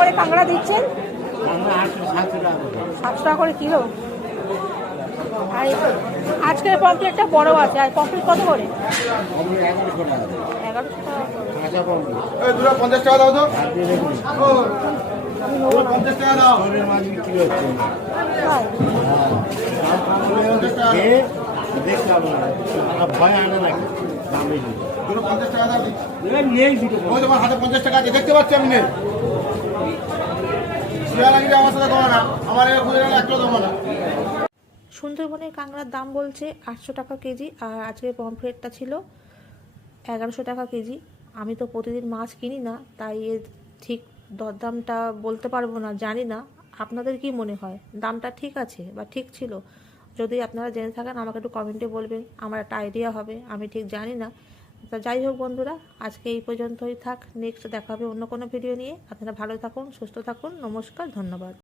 করে কাঁকড়া দিচ্ছেন? আমরা 700 টাকা করে কিলো। আর আজকের পমফ্লেটটা বড় আছে, আর পমফ্লেট কত করে? 1100 টাকা করে। এই দুটো 50 টাকা দাও তো। আমি নেবো না। 50 টাকা দাও। তাই? দেখলাম ভয় আনে নাকি দামে দুটো 50 টাকা দাও। ওই তোমার হাতে 50 টাকা আছে, দেখতে পাচ্ছি আমি নেই। শিয়া লাগিয়ে আমার সাথে তোমার না, আমার এর খুঁজে গেলে 1 কিলো দেবো না। সুন্দরবনের কাঁকড়ার দাম বলছে 800 টাকা কেজি, আর আজকে পমফ্লেটটা ছিল 1100 টাকা কেজি। আমি তো প্রতিদিন মাছ কিনি না, তাই এর ঠিক দরদামটা বলতে পারবো না, জানি না। আপনাদের কি মনে হয় দামটা ঠিক আছে বা ঠিক ছিল? যদি আপনারা জেনে থাকেন আমাকে একটু কমেন্টে বলবেন, আমার একটা আইডিয়া হবে। আমি ঠিক জানি না। তা যাই হোক বন্ধুরা, আজকে এই পর্যন্তই থাক। নেক্সট দেখা হবে অন্য কোনো ভিডিও নিয়ে। আপনারা ভালো থাকুন, সুস্থ থাকুন। নমস্কার, ধন্যবাদ।